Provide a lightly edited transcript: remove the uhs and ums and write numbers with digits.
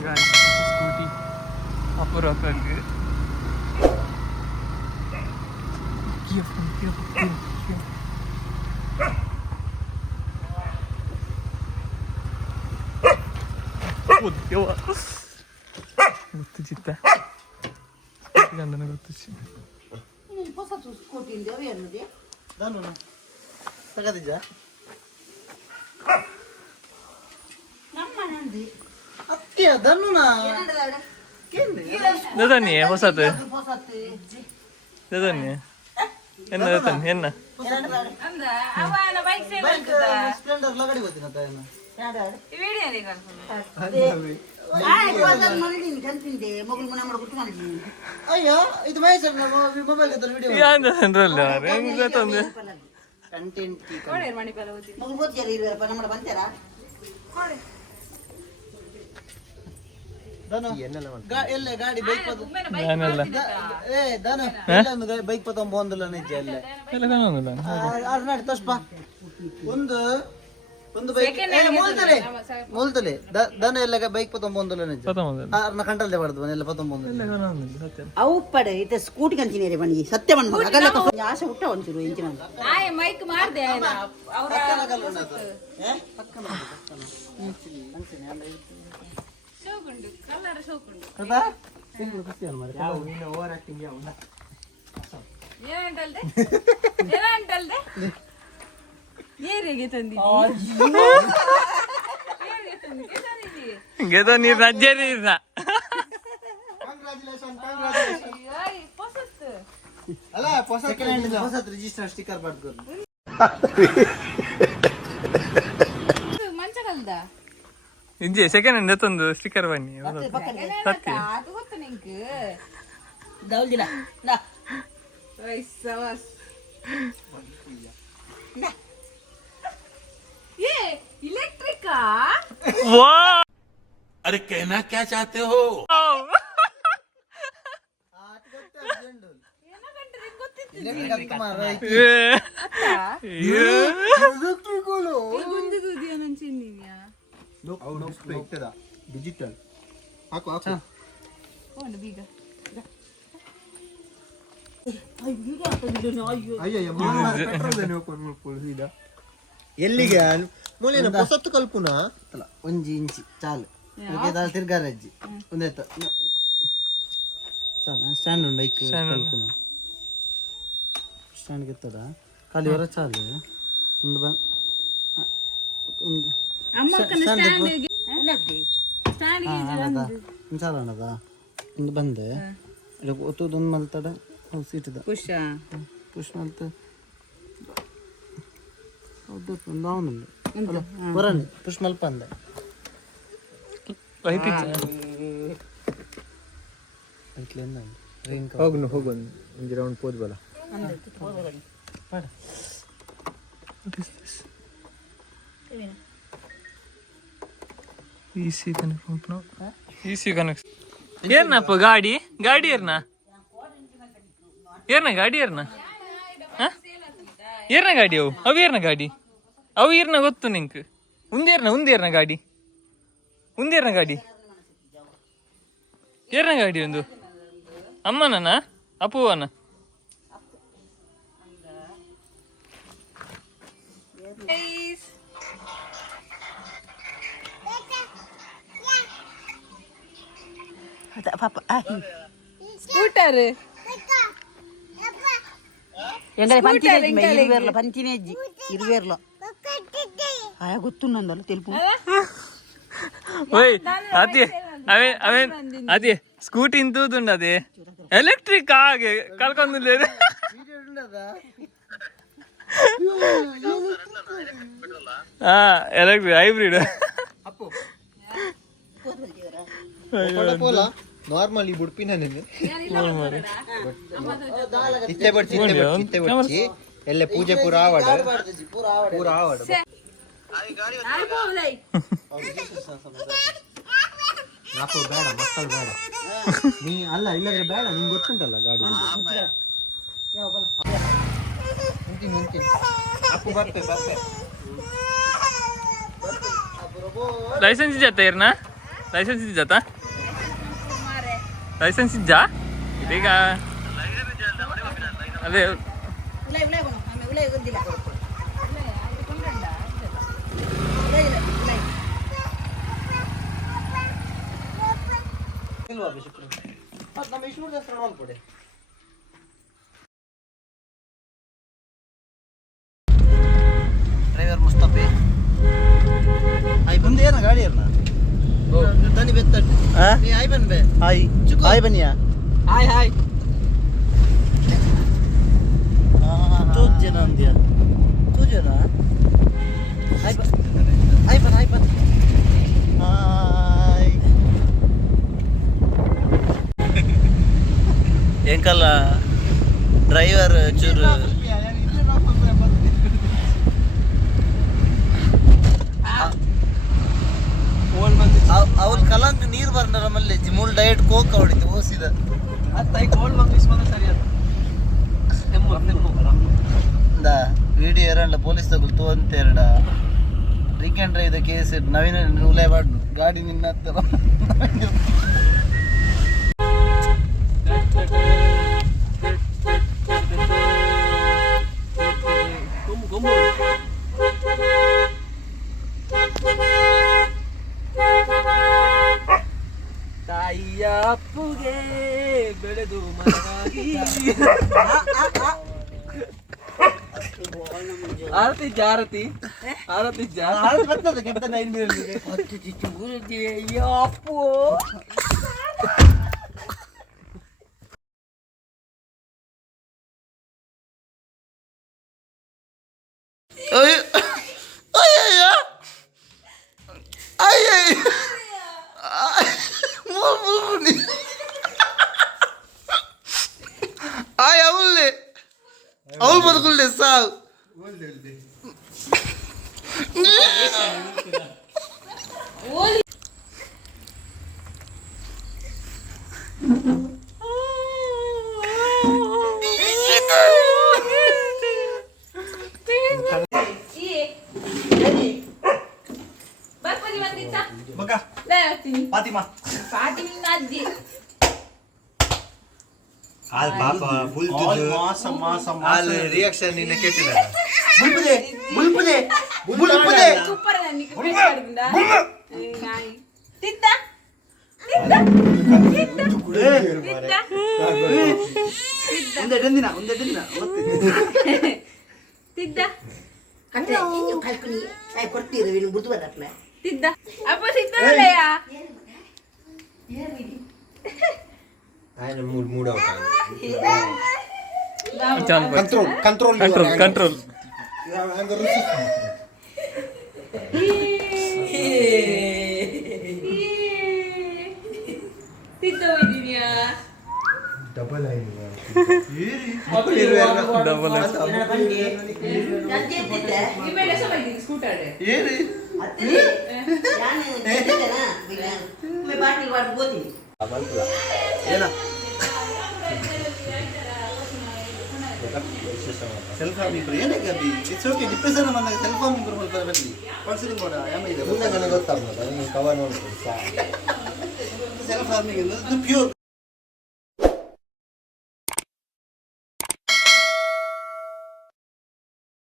scooty ಅಪರೂಪಕ್ಕೆ ಗೊತ್ತು ಚಿತ್ತ ಗಂಡನ ಗೊತ್ತು ತಗದಿದ್ದ ದದನ್ನಿ ಹೊಸತು ದದನ್ನಿ ಎನ್ನ ದದನ್ ಎನ್ನ ಸ್ಪ್ಲೆಂಡರ್ ಲಗಡಿ ಗೊತ್ತಿನ ಅಯ್ಯೋ ಇದು ಮಹೇಶ್ ಮೊಬೈಲ್ ವಿಡಿಯೋ ಕಂಟೆಂಟ್ ಎಲ್ಲ ಗಾಡಿ ಬೈಕ್ ಬೈಕ್ ಪತ್ತೊಂಬಂದಿಲ್ಲ ನಿಜ ಎಲ್ಲ ತೋರ್ಸ್ಪ ಒಂದು ಒಂದು ಬೈಕ್ ಮೂಲ್ತಲೆ ದನ ಎಲ್ಲ ಬೈಕ್ ಪತ್ತೊಂಬಂದಿಲ್ಲ ನಿಜ ಕಂಟ್ರೋಲ್ ಮಾಡ್ದು ಎಲ್ಲ ಪತ್ತೊಂಬಂದಿಲ್ಲ ಅವು ಪಡೆ ಇತ ಸ್ಕೂಟಿ ಕಂಚಿನೇರಿ ಬನ್ನಿ ಸತ್ಯ ಬಣ್ಣ ಅಗಲ್ಲ ಆಸೆ ಹುಟ್ಟ ಒಂಚೂರು ಇಂಚಿನ ಮೈಕ್ ಮಾಡ್ದೆ ಗೆದ ನೀರ್ ರಜ್ಜೆ ಅಲ್ಲ ಹೊಸ ರಿಜಿಸ್ಟರ್ ಸ್ಟಿಕ್ಕರ್ ಬರ್ದು ಇಂಜೆ ಸೆಕೆಂಡ್ ಹ್ಯಾಂಡ್ ಎತ್ತೊಂದು ಸ್ಟಿಕ್ಕರ್ ಬನ್ನಿ ಸತ್ಯ ಅದು ಗೊತ್ತು ನಿಂಗೆ ದೌಲ್ದಿಲ್ಲ ये इलेक्ट्रिका वाह अरे कहना क्या चाहते हो ಡಿಜಿಟಲ್ ಬೀಗ ಎಲ್ಲಿಗೆ ಮೂಲಿನ ಹೊಸತ್ತು ಕಲ್ಪುನ ಅಲ್ಲ ಒಂಜಿ ಇಂಚಿ ಚಾಲು ತಿರ್ಗಾರಜ್ಜಿ ಒಂದಾಯ್ತ ಸ್ಟ್ಯಾಂಡ್ ಉಂಡು ಬೈಕ್ ಕಲ್ಪುನ ಸ್ಟ್ಯಾಂಡ್ ಗೆತ್ತದ ಖಾಲಿ ಹೊರ ಚಾಲು ಒಂದು ಚಾಲು ಅನ್ನದ ಒಂದು ಬಂದೆ ಒತ್ತೊಂದು ಮಲ್ತಡ ಸೀಟದ ಪುಷ ಮಲ್ತ ಬಾగుంది ಬರನ್ ಪುಷ್ ಮಲ್ಪ ಅಂದೆ ಹೋಗುನು ಹೋಗುನು ಒಂದು ರೌಂಡ್ ಪೋದ್ ಬಲ ಈಸಿ ಕನೆಕ್ಟ್ ಏರ್ನಪ್ಪ ಗಾಡಿ ಏರ್ನ ಗಾಡಿ ಏರ್ನ ಏರ್ನ ಗಾಡಿ ಅವು ಏರ್ನ ಗಾಡಿ ಅವು ಏರ್ನ ಗೊತ್ತು ನಿಂಕ್ ಉಂದೇರ್ನ ಗಾಡಿ ಏರ್ನ ಗಾಡಿ ಒಂದು ಅಮ್ಮನನ ಅಪ್ಪುವನ ಸ್ಕೂಟರ್ పంచినేజ్జి 20 ఆయా గుర్తున్నందులో తెలుపు అదే స్కూటీ ఇంతూతుండ అది ఎలక్ట్రిక్ ఆగే కలకొందు లేదు ఎలక్ట్రిక్ హైబ్రిడ్ ನಾರ್ಮಲಿ ಬುಡ್ಪಿನ ಇತ್ತೆ ಬಡ್ಚಿ ಎಲ್ಲ ಪೂಜೆ ಪೂರ ಆವಡ ನಾಲ್ಕು ಬೇಡ ಮಕ್ಕಳು ಬೇಡ ನೀ ಅಲ್ಲ ಇಲ್ಲದ್ರೆ ಬೇಡ ನಿಂಗೆ ಗೊತ್ತುಂಟಲ್ಲ ಗಾಡಿ ಅಪ್ಪು ಬರ್ತೆ ಲೈಸೆನ್ಸ್ ಇದೆಯಾ ಇರ್ನ ಲೈಸೆನ್ಸ್ ಇದ್ದಾತ ಲೈಸೆನ್ಸ್ ಇದ್ದಾ ಇದೀಗ ಅದೇ ನಮ್ಮ ಇಷ್ಟು ಮಾಡ್ಕೊಡಿ ಡ್ರೈವರ್ ಮುಸ್ತಫೆ ಮುಂದೆ ಏನ ಗಾಡಿ ಅಲ್ಲ ತನಿ ಬೆತ್ತ ಹಾಯ್ ಬನ್ಬೆ ಹಾಯ್ ಬನ್ನಿಯಾ ಹಾಯ್ ತೂತ್ ಜನ ಅಂದ್ಯಾ ತೂ ಜನ ಹಾಯ್ ಬನ್ ಹಾಯ್ ಎಂಕಲ್ಲ ಡ್ರೈವರ್ ಚೂರು ಅವ್ರು ಕಲಂಕ್ ನೀರು ಬರ್ನಾರ ಮಲ್ಲಿ ಮೂಲ್ ಡಯಟ್ ಕೋಕ್ ಹೊಡಿತು ಓಸಿದ ವಿಡಿಯೋ ಎರಡ ಪೊಲೀಸ್ ತಗೊಳ್ತು ಅಂತ ಎರಡ ಡ್ರಿಂಕ್ ಅಂಡ್ ಡ್ರೈವ್ ಕೇಸ್ ನವೀನ ಉಲೇ ಬಾಡ್ನು ಗಾಡಿ ನಿನ್ನ ಹತ್ರ ತಾಯಿಯ ಅಪ್ಪುಗೆ ಬೆಳೆದು ಮರವಾಗಿ ಆರತಿ ಜಾರತಿ ಆರತಿ ಜಾರತಿ ಬರ್ತದೆ ಕೆಟ್ಟ ನೈನ್ ಅಪ್ಪು ಅವ್ರು ಬದುಕುಳ್ಳೆ ಸಾವು ರಿಯಾಕ್ಷನ್ ನಿನ್ನ ಕೇಳಿಲ್ಲ ಕೊಡ್ತೀರಿ ಬುದ್ಧಿ ಬರಲ್ಲ ತಿದ್ದ ಅಪ್ಪ ಸಿದ್ದಲ್ಲಯ್ಯ ಕಂಟ್ರೋಲ್ ತಿದ್ದ ಹೋಗಿದೀನಿಯಾ ಡಬಲ್ ಸ್ಕೂಟರ್ ಸೆಲ್ಫ್ ಫಾರ್ಮಿಂಗ್ ಏನಕ್ಕೆ ಅಭಿ ಇಟ್ಸ್ ಓಕೆ ಡಿಪ್ರೆಷನ್ ಬಂದಾಗ ಸೆಲ್ಫ್ ಫಾರ್ಮಿಂಗ್ ಬರ್ಬೋದು ಬರಲಿ ಕೌನ್ಸಿಲಿಂಗ್ ಕೂಡ ಆಮೇಲೆ ಗೊತ್ತಾಗ್ತದೆ ಕವರ್ ನೋಡಿ ಸೆಲ್ಫ್ ಫಾರ್ಮಿಂಗ್ ಪ್ಯೂರ್